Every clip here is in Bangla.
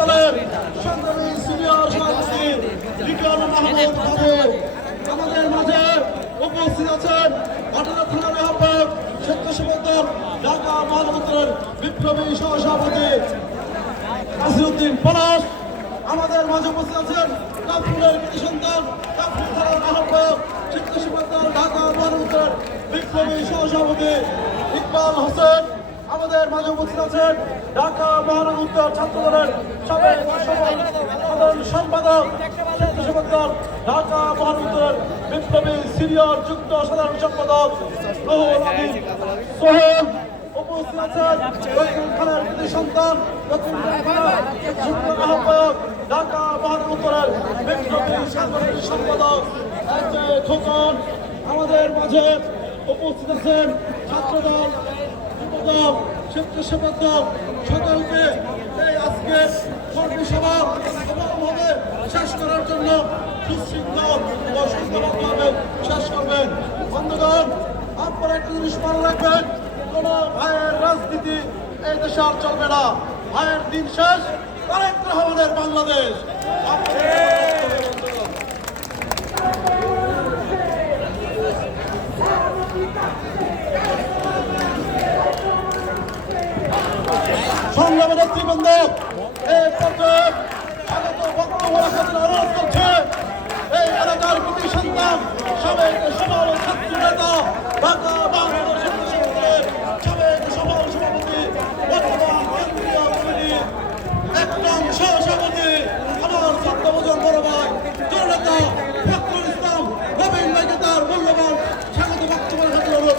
দলের সংগ্রামী সিনিয়র সভাপতি লিটন মাহমুদ বাবু আমাদের মাঝে উপস্থিত আছেন। ঘটনা থানার আহ্বায়ক স্বেচ্ছাসেবক দল ঢাকা মহানগরের বিপ্লবী সহসভাপতি নাসিরউদ্দিন পলাশ আমাদের মাঝে উপস্থিত আছেন। কাফরুলের কৃতি সন্তান কাফরুল থানার আহ্বায়ক স্বেচ্ছাসেবক দল ঢাকা মহানগরের বিপ্লবী সহসভাপতি ইকবাল হোসেন আমাদের মাঝে উপস্থিত আছেন। ঢাকা মহানগর ছাত্র দলের সাবেক সাধারণ সম্পাদক স্বেচ্ছাসেবক দল ঢাকা মহানগরের বিপ্লবী সিনিয়র যুগ্ম সাধারণ সম্পাদক রুহুল আমিন সোহেল উপস্থিত আছেন। দক্ষিণ খানের কৃতি সন্তান দক্ষিণ থানার যুগ্ম আহ্বায়ক ঢাকা মহানগরের বিপ্লবী সাধারণ সম্পাদক খোকন আমাদের মাঝে উপস্থিত আছেন। ছাত্রদল যুবদল স্বেচ্ছাসেবক দল সকলকে এই আজকের কর্মী সভা সফলভাবে শেষ করার জন্য সুশৃঙ্খল ও সুন্দরভাবে শেষ করবেন। বন্ধুগণ, আপনারা একটা জিনিস মনে রাখবেন, কোন ভাইয়ের রাজনীতি এই দেশে আর চলবে না। ভাইয়ের দিন শেষ, তারেক রহমানের বাংলাদেশ। সংগ্রামের নেতৃবৃন্দ এই পর্যায়ে স্বাগত বক্তব্য রাখার জন্য অনুরোধ করছে এই এলাকার কৃতি সন্তান সাবেক সফল ছাত্র নেতা ঢাকা মহানগর স্বেচ্ছাসেবক দলের সাবেক সফল সভাপতি বর্তমান কেন্দ্রীয় কমিটির একদম সহসভাপতি আমার সত্যভোজন বড় ভাই জননেতা ফখরুল ইসলাম রবিন ভাইকে তার মূল্যবান স্বাগত বক্তব্য রাখার জন্য অনুরোধ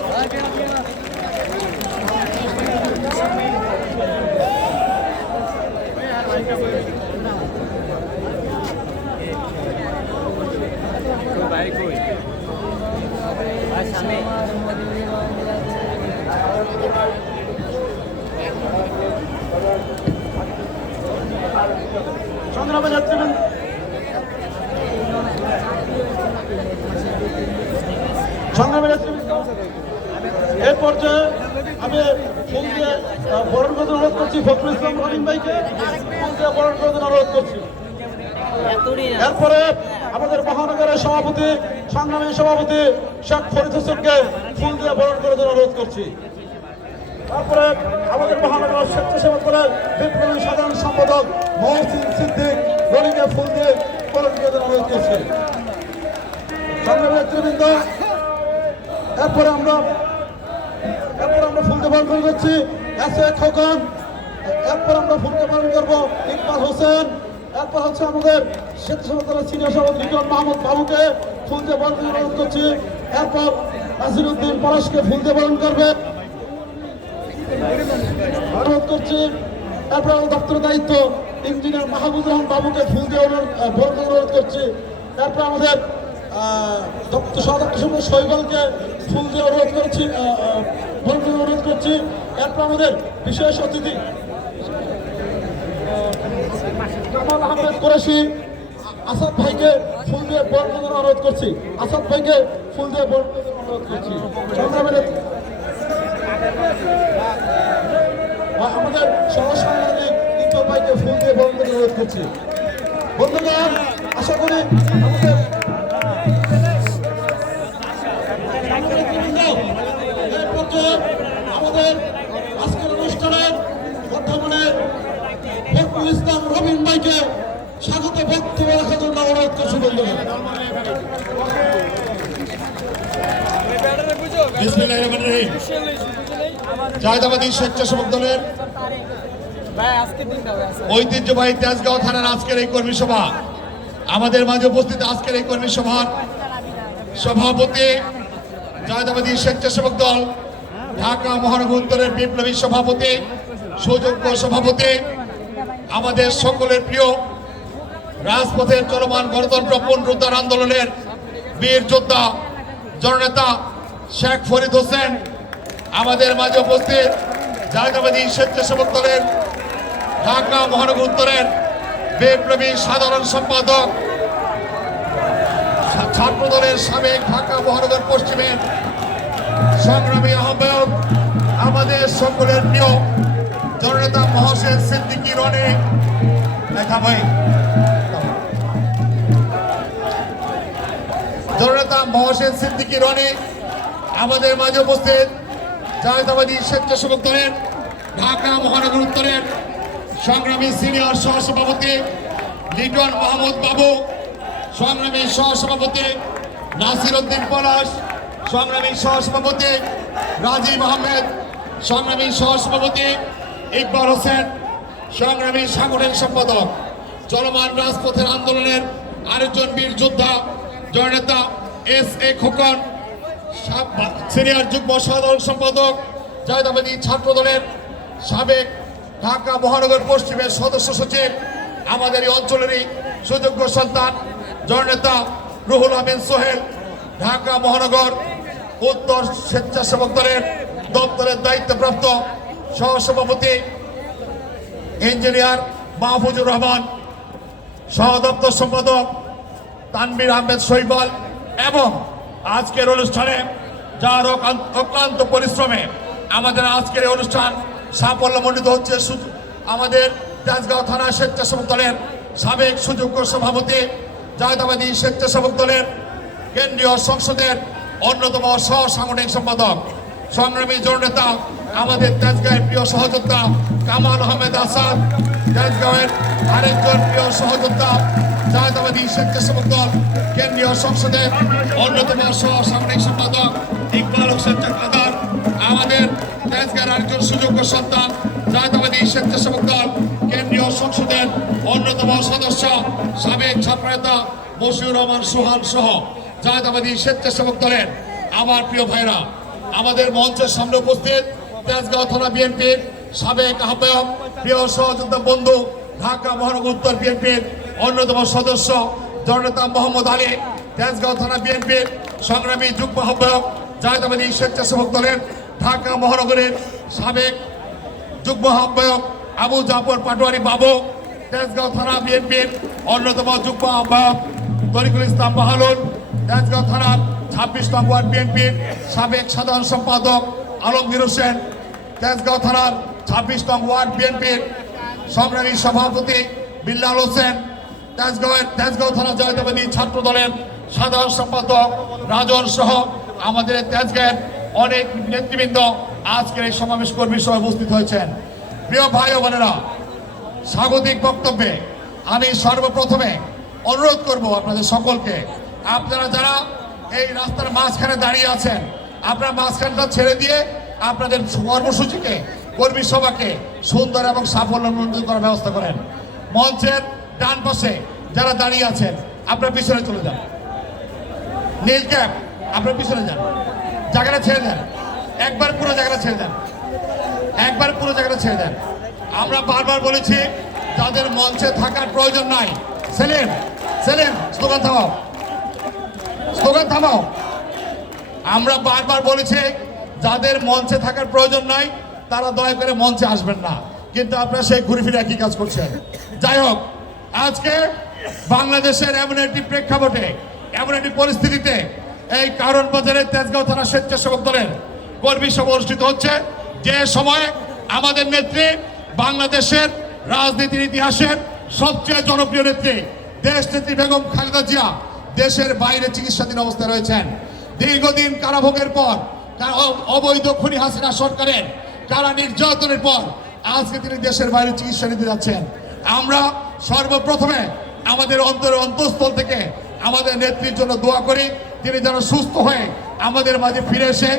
সংগ্রামের নেতৃবৃন্দ এর পর্যায়ে আমি ফুল দিয়ে বরণ করতে অনুরোধ করছি ফখরুল ইসলাম রবিন ভাইকে ফুল দিয়ে বরণ করতে অনুরোধ করছি। এরপরে আমাদের মহানগরের সভাপতি সংগ্রামী সভাপতি শেখ ফরিদ হোসেনকে ফুল দিয়ে বরণ করতে অনুরোধ করছি। তারপরে আমাদের মহানগর স্বেচ্ছাসেবক দলের বিপ্লবী সাধারণ সম্পাদক মহসিন সিদ্দিক রনিকে ফুল দিয়ে বরণ করতে অনুরোধ করছি। সংগ্রামী নেতৃবৃন্দ, এরপরে আমরা ফুল দিয়ে বরণ করে যাচ্ছি খোকন। এরপর আমরা ফুল দিয়ে বরণ করবো ইকবাল হোসেন। এরপর হচ্ছে আমাদের স্বেচ্ছাসেবক দলের সিনিয়র সভাপতি লিটন মাহমুদ বাবুকে ফুল দিয়ে বরণ করে অনুরোধ করছি। এরপর নাসিরউদ্দিন পলাশকে ফুল দিয়ে বরণ করবে অনুরোধ করছি। এরপর দপ্তরের দায়িত্ব ইঞ্জিনিয়ার মাহবুব রহমান বাবুকে ফুল দিয়ে বরণ করে অনুরোধ করছি। এরপর আমাদের সদপ্তর শৈবলকে ফুল দিয়ে অনুরোধ করছি বরণ করে অনুরোধ করছি। এরপর আমাদের বিশেষ অতিথি কামাল আহমেদ কুরেশি আসাদ ভাইকে ফুল দিয়ে বরণ করে অনুরোধ করছি। আসাদ ভাইকে ফুল দিয়ে বরণ করে অনুরোধ করছি। আমাদের সহসাংবাদিক দীপক ভাইকে ফুল দিয়ে বরণ করে অনুরোধ করছি। বন্ধুগণ, আশা করি আমাদের আমাদের আজকের অনুষ্ঠানের বর্তমানে ফখরুল ইসলাম রবিন ভাইকে স্বাগত বক্তব্য রাখার জন্য অনুরোধ করছি। বন্ধুগণ, জায়দাবাদী স্বেচ্ছাসেবক দলের ঐতিহ্যবাহী তেজগাঁও থানার আজকের এই কর্মী সভা, আমাদের মাঝে উপস্থিত আজকের এই কর্মী সভার সভাপতি জায়দাবাদী স্বেচ্ছাসেবক দল ঢাকা মহানগর উত্তরের বিপ্লবী সভাপতি সুযোগ্য সভাপতি আমাদের সকলের প্রিয় রাজপথের চলমান গণতন্ত্র পুনরুদ্ধার আন্দোলনের বীর যোদ্ধা জননেতা শেখ ফরিদ হোসেন আমাদের মাঝে উপস্থিত জাতীয়তাবাদী স্বেচ্ছাসেবক দলের ঢাকা মহানগর উত্তরের বিপ্লবী সাধারণ সম্পাদক ছাত্র দলের সাবেক ঢাকা মহানগর পশ্চিমের সংগ্রামী আহ্বায়ক আমাদের সকলের প্রিয় জননেতা মহসিন সিদ্দিকী রনি থামই জননেতা মহসেন সিদ্দিকী রনি আমাদের মাঝে উপস্থিত জাতীয়তাবাদী স্বেচ্ছাসেবক দলের ঢাকা মহানগর উত্তরের সংগ্রামী সিনিয়র সহসভাপতি লিটন মাহমুদ বাবু, সংগ্রামী সহসভাপতি নাসির উদ্দিন পলাশ, সংগ্রামী সহসভাপতি রাজীব আহমেদ, সংগ্রামী সহসভাপতি ইকবাল হোসেন, সংগ্রামী সাংগঠনিক সম্পাদক চলমান রাজপথের আন্দোলনের আরেকজন বীর যোদ্ধা জননেতা এস.এ. খোকন, সিনিয়র যুগ্ম সাধারণ সম্পাদক জাতীয়তাবাদী ছাত্র দলের সাবেক ঢাকা মহানগর পশ্চিমের সদস্য সচিব, আমাদের এই অঞ্চলেরই সুযোগ্য সন্তান জননেতা রুহুল আমিন সোহেল, ঢাকা মহানগর উত্তর স্বেচ্ছাসেবক দলের দপ্তরের দায়িত্বপ্রাপ্ত সহসভাপতি ইঞ্জিনিয়ার মাহফুজুর রহমান, সহ দপ্তর সম্পাদক তানভীর আহমেদ শৈবাল এবং আজকের অনুষ্ঠানে যার অক্লান্ত পরিশ্রমে আমাদের আজকের এই অনুষ্ঠান সাফল্যমণ্ডিত হচ্ছে আমাদের তেজগাঁও থানা স্বেচ্ছাসেবক দলের সাবেক সুযোগ্য সভাপতি জাতীয়তাবাদী স্বেচ্ছাসেবক দলের কেন্দ্রীয় সংসদের অন্যতম সহ সাংগঠনিক সম্পাদক সংগ্রামী জননেতা আমাদের তেজগাঁয়ের প্রিয় সহযোদ্ধা কামাল আহমেদ আসাদ, তেজগাঁয়ের আরেকজন প্রিয় সহযোদ্ধা জাতীয়তাবাদী স্বেচ্ছাসেবক দল কেন্দ্রীয় সংসদের অন্যতম সহ সাংগঠনিক সম্পাদক ইকবাল হোসেন চাকলাদার, আমাদের তেজগাঁয়ের আরেকজন সুযোগ্য সন্তান জাতীয়তাবাদী স্বেচ্ছাসেবক দল কেন্দ্রীয় সংসদের অন্যতম সদস্য সাবেক ছাত্রনেতা মশিউর রহমান সোহান সহ জাতীয়তাবাদী স্বেচ্ছাসেবক দলের আমার প্রিয় ভাইরা, আমাদের মঞ্চের সামনে উপস্থিত তেজগাঁও থানা বিএনপির সাবেক আহ্বায়ক, প্রিয় সহযোদ্ধা বন্ধু, ঢাকা মহানগর উত্তর বিএনপির অন্যতম সদস্য জননেতা মোহাম্মদ আলী, তেজগাঁও থানা বিএনপির সংগ্রামী যুগ্ম আহ্বায়ক জাতীয়তাবাদী স্বেচ্ছাসেবক দলের ঢাকা মহানগরের সাবেক যুগ্ম আহ্বায়ক আবু জাফর পাটোয়ারি বাবু, তেজগাঁও থানা বিএনপির অন্যতম যুগ্ম আহ্বায়ক তরিকুল ইসলাম বাহালুল, তেজগাঁও থানার 26 নং ওয়ার্ড বিএনপির সাবেক সাধারণ সম্পাদক আলমগীর হোসেন, তেজগাঁও থানার 26 নং ওয়ার্ড বিএনপির সংগ্রামী সভাপতি বিল্লাল হোসেন, তেজগাঁও থানা জাতীয়তাবাদী ছাত্র দলের সাধারণ সম্পাদক রাজন সহ আমাদের তেজগাঁয়ের অনেক নেতৃবৃন্দ আজকের এই সমাবেশ কর্মী সভায় উপস্থিত হয়েছেন। প্রিয় ভাই ও বোনেরা, স্বাগতিক বক্তব্যে আমি সর্বপ্রথমে অনুরোধ করব আপনাদের সকলকে, আপনারা যারা এই রাস্তার মাঝখানে দাঁড়িয়ে আছেন, আপনারা মাঝখানটা ছেড়ে দিয়ে আপনাদের কর্মসূচিকে কর্মী সভাকে সুন্দর এবং সাফল্যমণ্ডিত করার ব্যবস্থা করেন। মঞ্চের ডান পাশে যারা দাঁড়িয়ে আছেন আপনারা পিছনে চলে যান, নীল ক্যাপ আপনারা পিছনে যান, জায়গাটা ছেড়ে দেন, একবার পুরো জায়গাটা ছেড়ে দেন, একবার পুরো জায়গাটা ছেড়ে দেন। আমরা বারবার বলেছি যাদের মঞ্চে থাকার প্রয়োজন নাই, সেলিম সেলিম স্লোগান থামাও, স্লোগান থামাও। আমরা বারবার বলেছি যাদের মঞ্চে থাকার প্রয়োজন নাই তারা দয়া করে মঞ্চে আসবেন না, কিন্তু আপনারা সেই ঘুরে ফিরে একই কাজ করছেন। যাই হোক, আজকে বাংলাদেশের এমন একটি প্রেক্ষাপটে, এমন একটি পরিস্থিতিতে এই কারণ বাজারে তেজগাঁও থানা স্বেচ্ছাসেবক দলের কর্মী সভা অনুষ্ঠিত হচ্ছে, যে সময়ে আমাদের নেত্রী, বাংলাদেশের রাজনীতির ইতিহাসের সবচেয়ে জনপ্রিয় নেত্রী, দেশ নেত্রী বেগম খালেদা জিয়া দেশের বাইরে চিকিৎসাধীন অবস্থায় রয়েছেন। দীর্ঘদিন কারাভোগের পর, অবৈধ খুনি হাসিনা সরকারের কারা নির্যাতনের পর আজকে তিনি দেশের বাইরে চিকিৎসা নিতে যাচ্ছেন। আমরা সর্বপ্রথমে আমাদের অন্তরের অন্তঃস্থল থেকে আমাদের নেত্রীর জন্য দোয়া করি, তিনি যেন সুস্থ হয়ে আমাদের মাঝে ফিরে এসে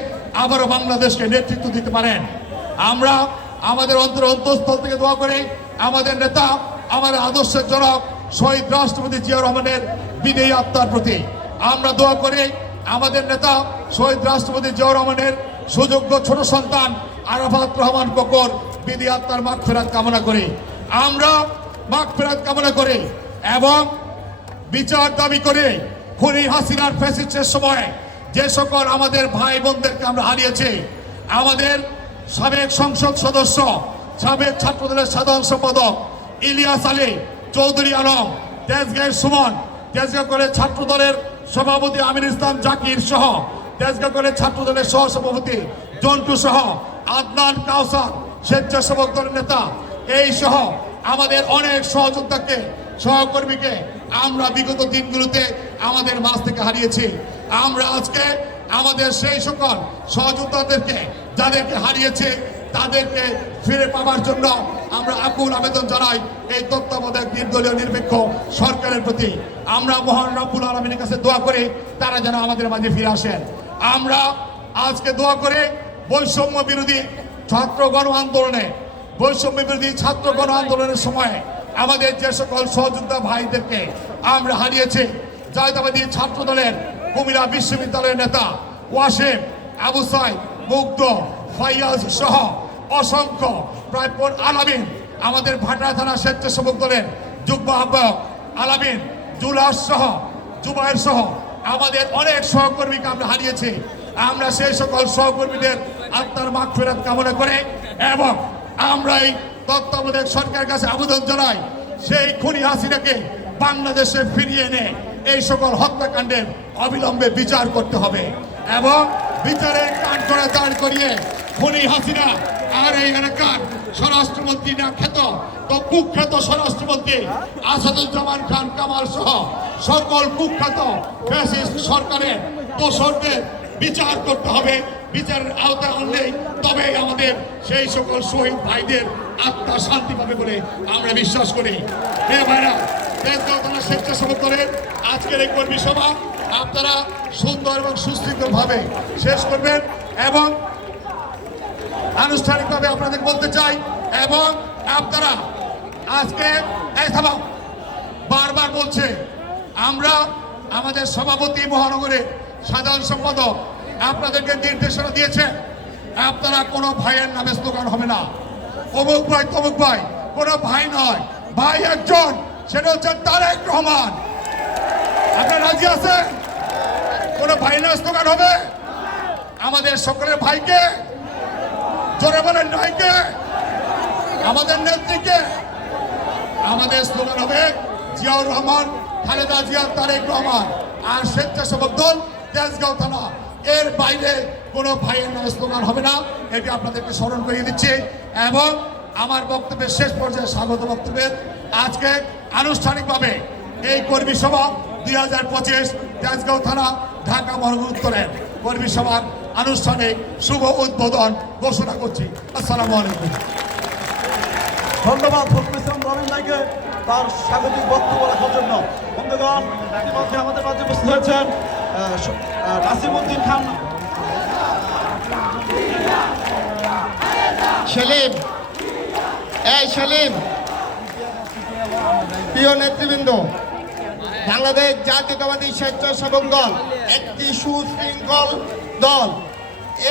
আবারও বাংলাদেশকে নেতৃত্ব দিতে পারেন। আমরা আমাদের অন্তরের অন্তঃস্থল থেকে দোয়া করি আমাদের নেতা, আমাদের আদর্শের জনক শহীদ রাষ্ট্রপতি জিয়াউর রহমানের বিদেয়ী আত্মার প্রতি। আমরা দোয়া করি আমাদের নেতা শহীদ রাষ্ট্রপতি জিয়াউর রহমানের সুযোগ্য ছোট সন্তান আরাফাত রহমান কোকর বিদেয়ী আত্মার মাগফিরাত কামনা করি। আমরা মাগফিরাত কামনা করি এবং বিচার দাবি করে খুনি হাসিনার ফ্যাসিস্টের সময় যে সকল আমাদের ভাই বোনদেরকে আমরা হারিয়েছি, আমাদের সাবেক সংসদ সদস্য, সাবেক ছাত্রদলের সাধারণ সম্পাদক ইলিয়াস আলী চৌধুরী আলম, তেজগাঁয়ের সুমন, তেজগাঁও কলেজ ছাত্রদলের সভাপতি আমির ইসলাম জাকির সহ, তেজগাঁও কলেজ ছাত্রদলের সহ সভাপতি জন্টু সহ, আদনান কাউসার স্বেচ্ছাসেবক দলের নেতা, এই সহ আমাদের অনেক সহযোদ্ধাকে সহকর্মীকে আমরা বিগত দিনগুলোতে আমাদের মাঝ থেকে হারিয়েছি। আমরা আজকে আমাদের সেই সকল সহযোদ্ধাদেরকে যাদেরকে হারিয়েছে তাদেরকে ফিরে পাওয়ার জন্য আমরা আকুল আবেদন জানাই এই তত্ত্বাবধায়ক নির্দলীয় নিরপেক্ষ সরকারের প্রতি। আমরা মহান রব্বুল আলামিনের কাছে দোয়া করি তারা যেন আমাদের মাঝে ফিরে আসেন। আমরা আজকে দোয়া করে বৈষম্য বিরোধী ছাত্র গণ আন্দোলনে বৈষম্য বিরোধী ছাত্র গণ আন্দোলনের সময় আমাদের যে সকল সহযোদ্ধা ভাইদেরকে আমরা হারিয়েছি, জাতীয়তাবাদী ছাত্র দলের কুমিল্লা বিশ্ববিদ্যালয়ের নেতা ওয়াসিম, আবু সাইদ, মুগ্ধ, ফাইয়াজ সহ অসংখ্য প্রায় আলামিন, আমাদের ভাটা থানা স্বেচ্ছাসেবক দলের যুগ্ম আহ্বায়ক আলামিন, জুলাস সহ জুবাইর সহ আমাদের অনেক সহকর্মীকে আমরা হারিয়েছি। আমরা সেই সকল সহকর্মীদের আত্মার মাগফিরাত কামনা করে এবং আমরা এই তত্ত্বাবধায়ক সরকারের কাছে আবেদন জানাই সেই খুনি হাসিনাকে বাংলাদেশে ফিরিয়ে এনে এই সকল হত্যাকাণ্ডের অবিলম্বে বিচার করতে হবে এবং বিচারের কাঠগড়ায় দাঁড় করিয়ে খুনি হাসিনা আর এই এলাকার স্বরাষ্ট্রমন্ত্রী না খ্যাত তো কুখ্যাত স্বরাষ্ট্রমন্ত্রী আসাদুজ্জামান খান কামাল সহ সকল কুখ্যাত ফ্যাসিস্ট সরকারের দোষরদের বিচার করতে হবে। বিচারের আওতায় আনলেই তবে আমাদের সেই সকল শহীদ ভাইদের আত্মা শান্তি পাবে বলে আমরা বিশ্বাস করি। প্রিয় ভাইরা, তেজগাঁও থানা স্বেচ্ছাসেবক দলের আজকের এই কর্মী সভা আপনারা সুন্দর এবং সুশৃঙ্খলভাবে শেষ করবেন এবং আনুষ্ঠানিকভাবে আপনাদের বলতে চাই এবং আপনারা আজকে বারবার বলছে আমরা আমাদের সভাপতি মহানগরের সাধারণ সম্পাদক আপনাদেরকে নির্দেশনা দিয়েছে আপনারা কোনো ভাইয়ের নামে স্লোগান হবে না, অমুক ভাই তমুক ভাই, কোনো ভাই নয়, ভাই একজন, সেটা হচ্ছে তারেক রহমান। আপনারা রাজি আছেন? কোনো ভাই না স্লোগান হবে? আমাদের সকলের ভাইকে জোরে বলেন, নাইকে আমাদের নেত্রীকে। আমাদের স্লোগান হবে জিয়াউর রহমান, খালেদা জিয়া, তারেক রহমান আর স্বেচ্ছাসেবক দল তেজগাঁও থানা। এর বাইরে কোনো ভাইয়ের নামে স্লোগান হবে না, এটি আপনাদেরকে স্মরণ করিয়ে দিচ্ছি। এবং আমার বক্তব্যের শেষ পর্যায়ে স্বাগত বক্তব্যের আজকে আনুষ্ঠানিকভাবে এই কর্মী সভা 2025 তেজগাঁও থানা ঢাকা মহানগর উত্তরের কর্মী সভার আনুষ্ঠানিক শুভ উদ্বোধন ঘোষণা করছি। আসসালামু আলাইকুম। ধন্যবাদ ফখরুল ইসলাম রবিন ভাইকে তার স্বাগতিক বক্তব্য রাখার জন্য। বন্ধুগণ, ইতিমধ্যে আমাদের মাঝে উপস্থিত হয়েছেন নাসিমউদ্দিন খান। সেলিম, এই সেলিম, প্রিয় নেতৃবৃন্দ, বাংলাদেশ জাতীয়তাবাদী স্বেচ্ছাসেবক দল একটি সুশৃঙ্খল দল।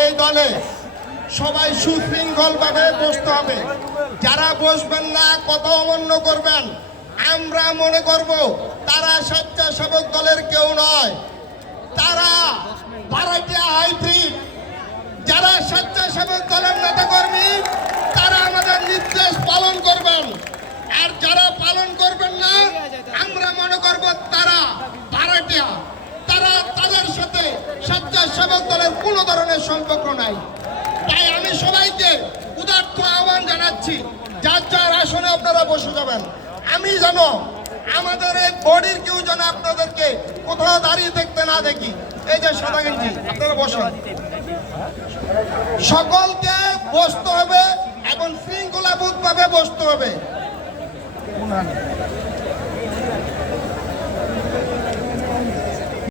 এই দলে সবাই সুশৃঙ্খলভাবে বসতে হবে। যারা বসবেন না, কথা অমান্য করবেন, আমরা মনে করব তারা স্বেচ্ছাসেবক দলের কেউ নয়, তারা ভাড়াটিয়া হাইব্রিড। যারা স্বেচ্ছাসেবক দলের নেতাকর্মী তারা আমাদের নির্দেশ পালন করবেন, আর যারা পালন করবেন না আমরা মনে করব তারা ভাড়াটিয়া। তারা তাদের সাথে স্বেচ্ছাসেবক দলের কোনো ধরনের সম্পর্ক নাই। তাই আমি সবাইকে উদাত্ত আহ্বান জানাচ্ছি, যার যার আসনে আপনারা বসে যাবেন। আমি যেন আমাদের এই বডির কেউ যেন আপনাদেরকে কোথাও দাঁড়িয়ে দেখতে না দেখি। এই যে সাদা গেঞ্জি, আপনারা বসেন। সকলকে বসতে হবে এবং শৃঙ্খলাবোধভাবে বসতে হবে।